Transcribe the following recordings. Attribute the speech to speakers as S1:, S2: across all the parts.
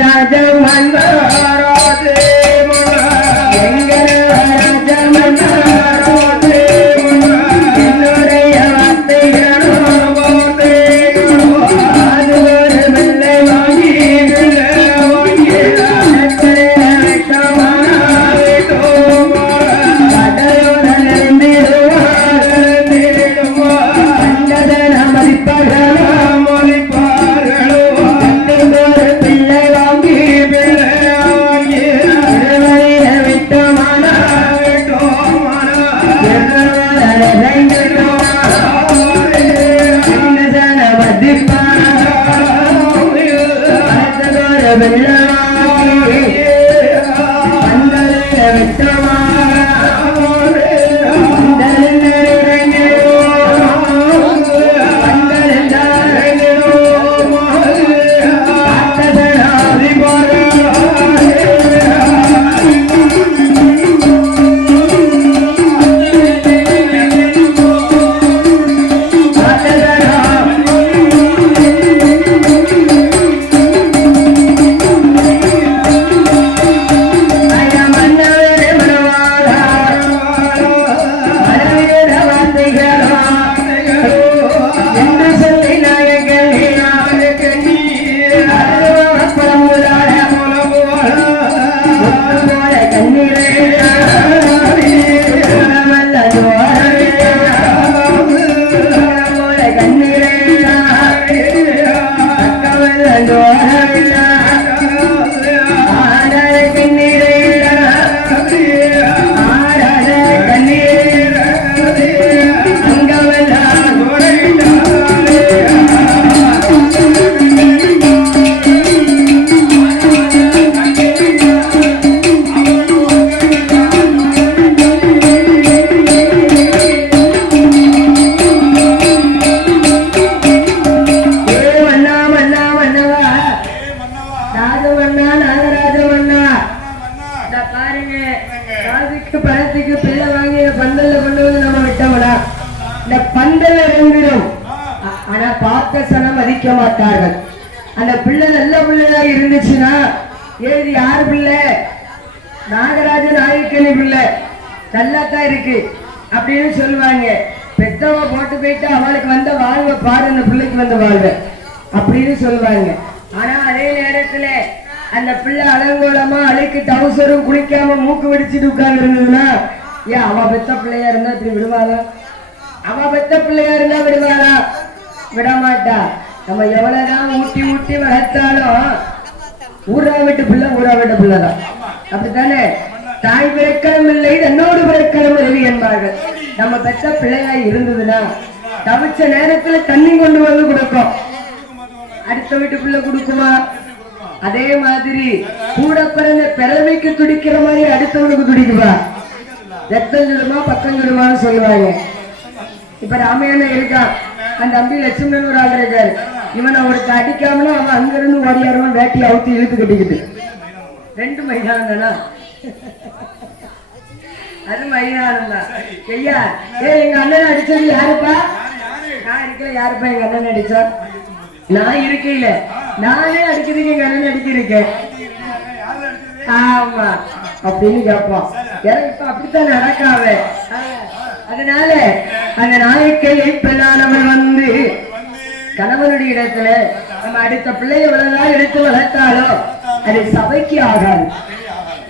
S1: i don't know Тебе மாட்டார்கள். அந்த பிள்ளை நல்ல பிள்ளையா இருந்துச்சுன்னா ஏது யார் பிள்ளை? நாகராஜ நாயக்கனி பிள்ளை. நல்லா தான் இருக்கு அப்படின்னு சொல்லுவாங்க. பெத்தவ போட்டு போயிட்டு அவளுக்கு வந்த வாழ்வை பாரு அந்த பிள்ளைக்கு வந்த வாழ்வை அப்படின்னு சொல்லுவாங்க. ஆனா அதே நேரத்துல அந்த பிள்ளை அலங்கோலமா அழுக்கு டவுசரும் குளிக்காம மூக்கு வெடிச்சிட்டு உட்கார்ந்து இருந்ததுன்னா ஏன் அவ பெத்த பிள்ளையா இருந்தா இப்படி விடுவாளா? அவன் பெத்த பிள்ளையா இருந்தா விடுவாளா விடமாட்டா. நம்ம எவ்வளவுதான் ஊட்டி ஊட்டி வளர்த்தாலும் ஊரா வீட்டு பிள்ளை ஊரா வீட்டு பிள்ளைதான். அப்படித்தானே? தாய் பிறக்கணும் இல்லை தன்னோடு பிறக்கணும் இல்லை என்பார்கள். நம்ம பெத்த பிள்ளையா இருந்ததுன்னா தவிச்ச நேரத்துல தண்ணி கொண்டு வந்து கொடுக்கும். அடுத்த வீட்டு பிள்ளை கொடுக்குமா? அதே மாதிரி கூட பிறந்த பிறவைக்கு துடிக்கிற மாதிரி அடுத்தவனுக்கு துடிக்குமா? ரத்தம் சொல்லுமா பக்கம் சுடுமான்னு சொல்லுவாங்க. இப்ப ராமாயணம் இருக்கான். அந்த தம்பி லட்சுமணன் ஒரு ஆள் இருக்காரு. இவனை அவருக்கு அடிக்காமல அவன் அங்க இருந்து ஓடியாருவன் வேட்டி அவுத்து இழுத்து கட்டிக்கிட்டு. ரெண்டு மைதானம் தானா அது மைதானம் தான் ஐயா ஏ எங்க அண்ணன் அடிச்சது யாருப்பா? நான் இருக்கல யாருப்பா எங்க அண்ணன் அடிச்சா நான் இருக்கையில. நானே அடிக்கிறதுக்கு எங்க அண்ணன் அடிச்சிருக்கேன் ஆமா. அப்படின்னு கேட்பான். எனக்கு இப்ப அப்படித்தான் நடக்காவே அதனால அந்த நாயக்கை பெண்ணானவள் வந்து கணவனுடைய இடத்துல நம்ம அடுத்த பிள்ளைய எவ்வளவுதான் எடுத்து வளர்த்தாலோ அது சபைக்கு ஆகாது.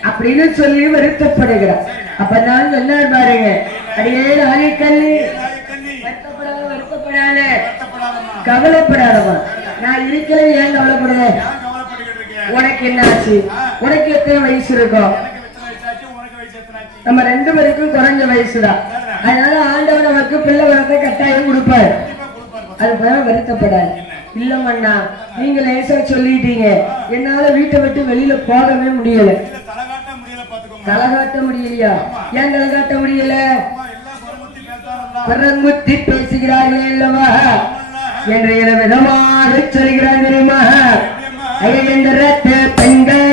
S1: அப்படின்னு சொல்லி வருத்தப்படுகிறார். அப்பதான் சொன்னார் பாருங்க அடியே நாயக்கல்லி வருத்தப்படாத வருத்தப்படாத. கவலைப்படாதவா நான் இருக்கிறது ஏன் கவலைப்படுறேன்? உனக்கு என்ன ஆச்சு உனக்கு எத்தனை வயசு இருக்கும்? நம்ம ரெண்டு பேருக்கும் குறைஞ்ச வயசுதான். அதனால ஆண்டவர் நமக்கு பிள்ளை வரத்தை கட்டாயம் கொடுப்பார். அது போல வருத்தப்படாது. இல்லம்மண்ணா நீங்க லேசா சொல்லிட்டீங்க. என்னால வீட்டை விட்டு வெளியில போகவே முடியல. தலை காட்ட முடியலையா? ஏன் தலை காட்ட முடியல? பரங்குத்தி பேசுகிறார்கள் அல்லவா என்ற விதமாக சொல்கிறார் தெரியுமா? பெண்கள்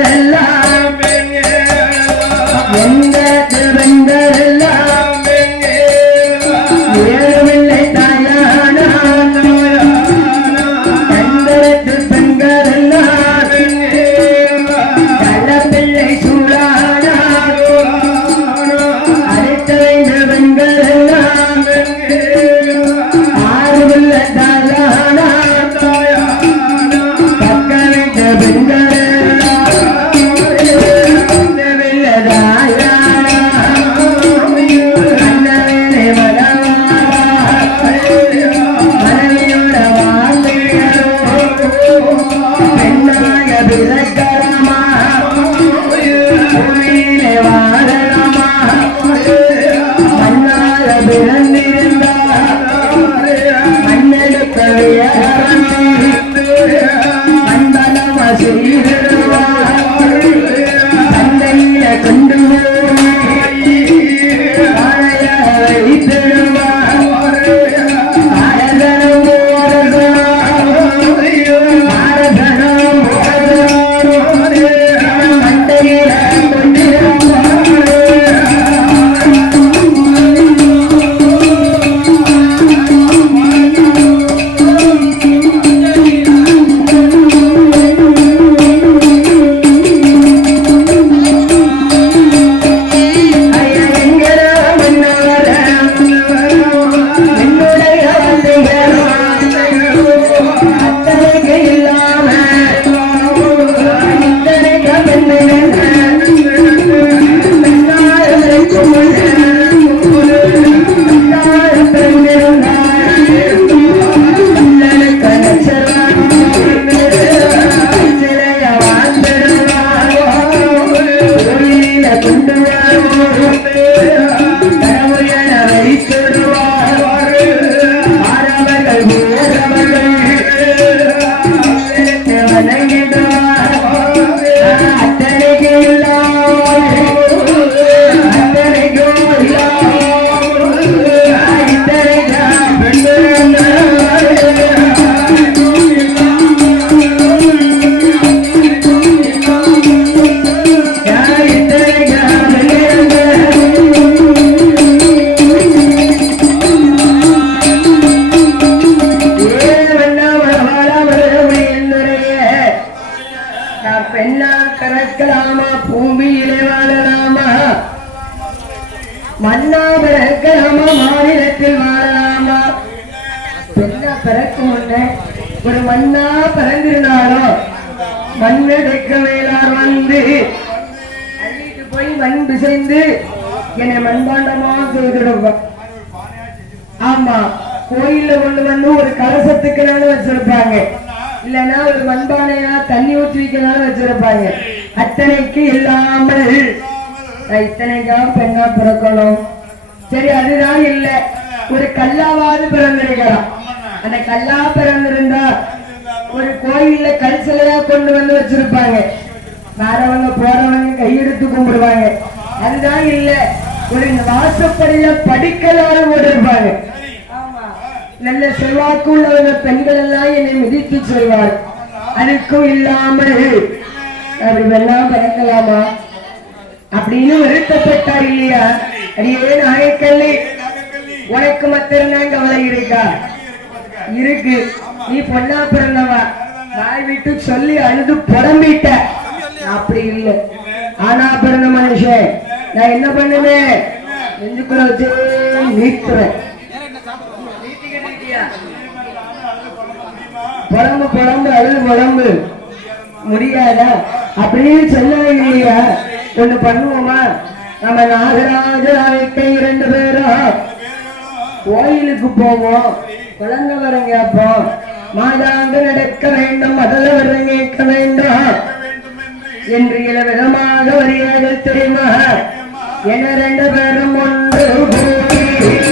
S1: வந்து அள்ளிட்டு போய் மண் பிசைந்து என்னை மண்பாண்டமா செய்திடுவான் ஆமா கோயில்ல கொண்டு வந்து ஒரு கலசத்துக்கு வச்சிருப்பாங்க. இல்லைன்னா ஒரு மண்பானையா தண்ணி ஊற்றி வைக்கனாலும் வச்சிருப்பாங்க. அத்தனைக்கு இல்லாமல் இத்தனைக்கா பெண்ணா பிறக்கணும். சரி அதுதான் இல்ல. ஒரு கல்லாவாது பிறந்திருக்கலாம். அந்த கல்லா பிறந்திருந்தா ஒரு கோயில்ல கல் சிலையா கொண்டு வந்து வச்சிருப்பாங்க. வரவங்க போறவங்க கையெடுத்து கும்பிடுவாங்க. அதுதான் இல்ல. ஒரு இந்த வாசப்படியில படிக்கலாறு போட்டிருப்பாங்க ஆமா. நல்ல செல்வாக்கு உள்ளவங்க பெண்கள் எல்லாம் என்னை மிதித்து சொல்வார். அதுக்கும் இல்லாமல் அப்படி வெள்ளம் பிறக்கலாமா? அப்படின்னு வருத்தப்பட்டா இல்லையா? அடியே நாயக்கல்லி உனக்கு மத்திரம் கவலை இருக்கா? இருக்கு. நீ பொண்ணா பிறந்தவா? வாய் விட்டு சொல்லி அழுது புறம்பிட்ட அப்படி இல்லை. ஆனா பிறந்த மனுஷன் நான் என்ன பண்ணுவேன்? நெஞ்சுக்குள்ள வச்சு நீட்டுறேன் புறம்பு புறம்பு அழுது புறம்பு முடியாதா? அப்படின்னு சொன்னாங்க இல்லையா ஒண்ணு பண்ணுவோமா? நம்ம நாகராஜ இரண்டு பேரும் கோயிலுக்கு போவோம். குழந்தை வரம் கேட்போம் மாதாண்டு நடக்க வேண்டும் அதில் வரம் கேட்க வேண்டும். என்று இலவசமாக வருகிறது தெரியுமா என ரெண்டு பேரும் ஒன்று கூடி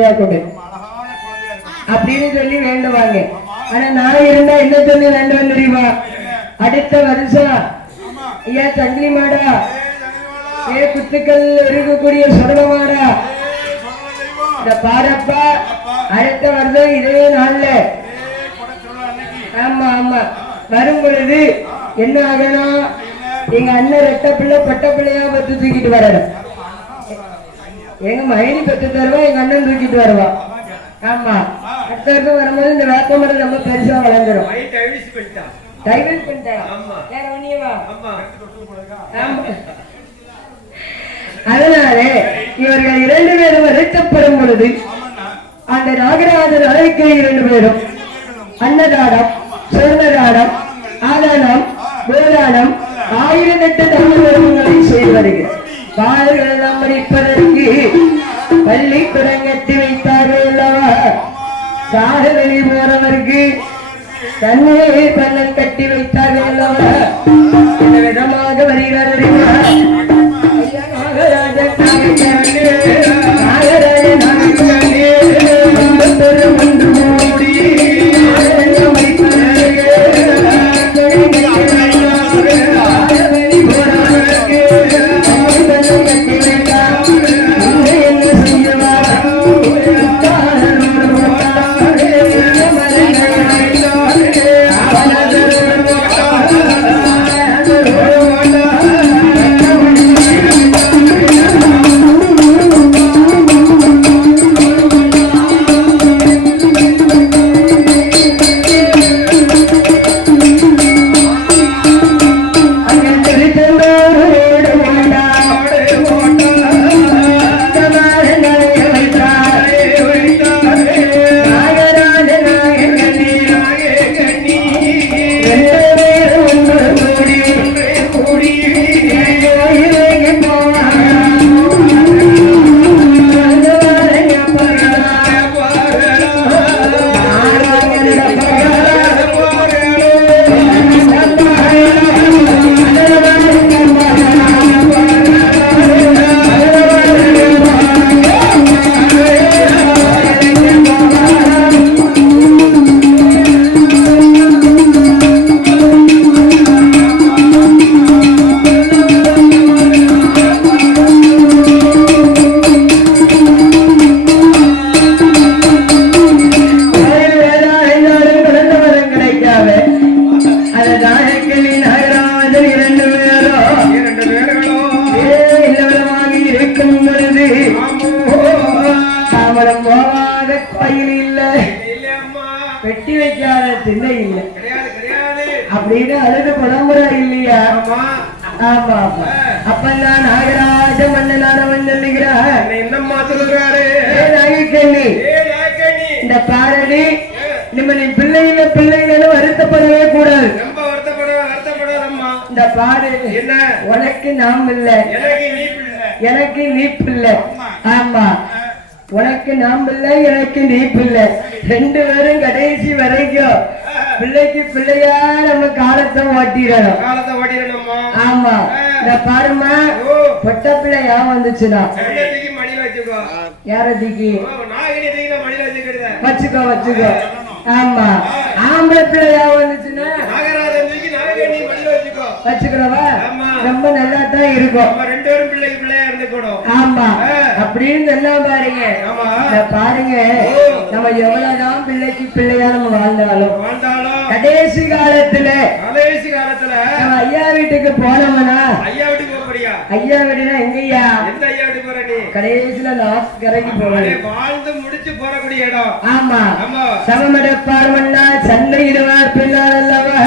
S1: குழந்தையா கொடு அப்படின்னு சொல்லி வேண்டுவாங்க. ஆனா நான் இருந்தா என்ன சொல்லி வேண்டுவேன் தெரியுமா? அடுத்த வருஷம். ஐயா சங்கிலி மாடா. ஏ குத்துக்கள் இருக்கக்கூடிய சொர்ண மாடா. இந்த பாரப்பா அடுத்த வருஷம் இதே நாள்ல. ஆமா ஆமா. வரும் பொழுது என்ன ஆகணும்? எங்க அண்ணன் ரெட்ட பிள்ளை பட்ட பிள்ளையா பத்து தூக்கிட்டு வரணும். எங்க மகிழி பத்து தருவா எங்க அண்ணன் தூக்கிட்டு வருவா. ஆமா. அடுத்த வருஷம் வரும்போது இந்த வேப்ப மரம் ரொம்ப பெருசா வளர்ந்துடும் டைவர்ட் பண்ணிட்டேன். வேற ஒண்ணியவா ஆமா. அதனால இவர்கள் இரண்டு பேரும் வருத்தப்படும் பொழுது அந்த நாகராஜர் அழைக்க இரண்டு பேரும் அன்னதானம் சொர்ணதானம் ஆதானம் கோதானம் ஆயிரம் எட்டு தர்மங்களை செய்து வருகிறார். பாடல்கள் எல்லாம் பள்ளி தொடங்கட்டி வைத்தார்கள் அல்லவா? சாகவெளி போறவருக்கு தன்னையே பள்ளம் கட்டி வைத்தார்கள் அல்லவா? இந்த விதமாக வருகிறார் தெரியுமா? தாமரம் போகாத கோயில் இல்ல. வெட்டி வைக்காத திண்ணை இல்லை. அப்படின்னு அழுது புலம்புறா இல்லையா? ஆமா ஆமா அப்பெல்லாம் நாகராஜ மன்னனானவன் சொல்லுகிறார்.
S2: என்னம்மா சொல்லுறாரு
S1: ஏ நாயக்கண்ணி இந்த பாரடி நம்ம நீ பிள்ளைங்க பிள்ளைங்கன்னு வருத்தப்படவே கூடாது. இந்த பாரு
S2: என்ன?
S1: உனக்கு நாம் இல்ல
S2: எனக்கு நீ பிள்ளை
S1: ஆமா. உனக்கு நாம் பிள்ளை எனக்கு நீ பிள்ளை. ரெண்டு பேரும் கடைசி வரைக்கும் பிள்ளைக்கு பிள்ளையா நம்ம காலத்தை ஓட்டிடணும்.
S2: காலத்தை
S1: ஆமா. இந்த பாருமா பொட்ட பிள்ளை யா வந்துச்சுன்னா யாரதிக்கு வச்சுக்கோ. வச்சுக்கோ ஆமா. ஆம்பளை வந்துச்சுன்னா.
S2: நாகனி மடியில வச்சுக்கோ.
S1: வச்சுக்கிறவா. ரொம்ப நல்லா தான் இருக்கும்.
S2: நம்ம ரெண்டு பேரும் பிள்ளைக்கு பிள்ளையா இருந்துக்கணும்.
S1: ஆமா. அப்படின்னு சொன்னா பாருங்க.
S2: ஆமா.
S1: பாருங்க. நம்ம எவ்வளவுதான் பிள்ளைக்கு பிள்ளையா நம்ம வாழ்ந்தாலும்.
S2: வாழ்ந்தாலும்.
S1: கடைசி காலத்துல.
S2: கடைசி காலத்துல.
S1: நம்ம ஐயா வீட்டுக்கு போனோம்னா.
S2: ஐயா வீட்டுக்கு போறியா
S1: ஐயா வீடுனா எங்கய்யா?
S2: எந்த ஐயா வீட்டுக்கு போற நீ?
S1: கடைசியில லாஸ்ட் கரைக்கு போவேன்.
S2: வாழ்ந்து முடிச்சு போறக்கூடிய இடம்.
S1: ஆமா.
S2: ஆமா.
S1: சமமடப்பார் மன்னா சந்தையிடுவார் பின்னால் அல்லவா?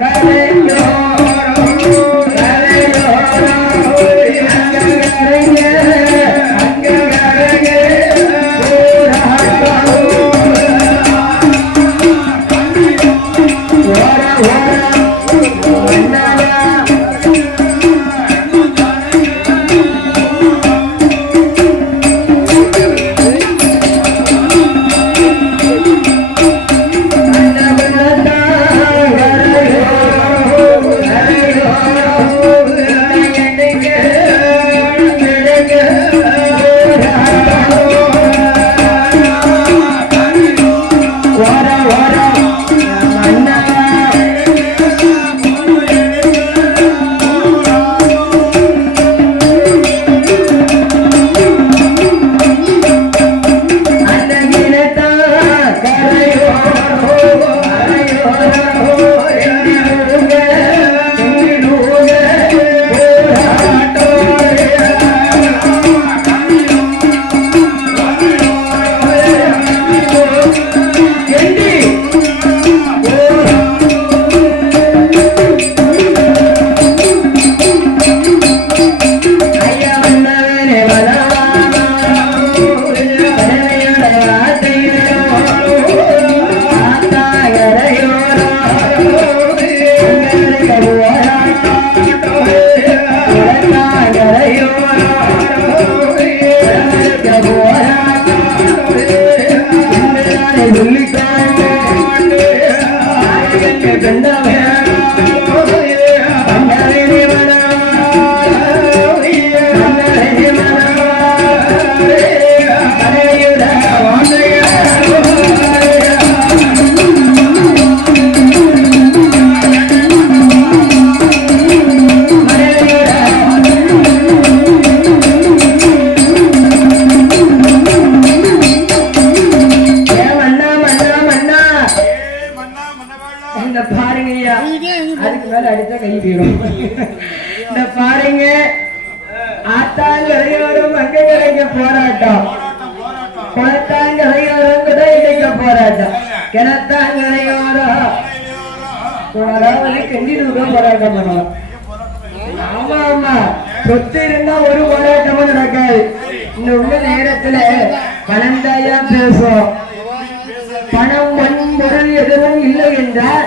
S1: கரவே பணம் மண்ணும் பொருள் எதுவும் இல்லை என்றால்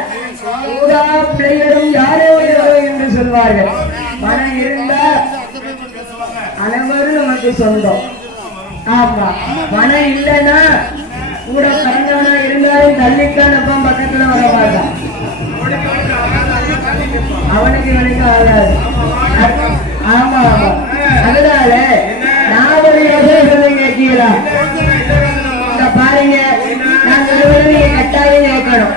S1: ஊரா பிள்ளைகளும் யாரோ யாரோ என்று சொல்வார்கள். பணம் இருந்தால் அனைவரும் நமக்கு சொந்தம். ஆமா பணம் இல்லைன்னா கூட பிறந்தவனா இருந்தாலும் தள்ளிக்கான பக்கத்துல வர மாட்டான். அவனுக்கு இவனுக்கு ஆகாது. ஆமா ஆமா. அதனால நான் ஒரு யோசனை பாருங்க. நான் சொல்லுவது கட்டாயம் கேட்கணும்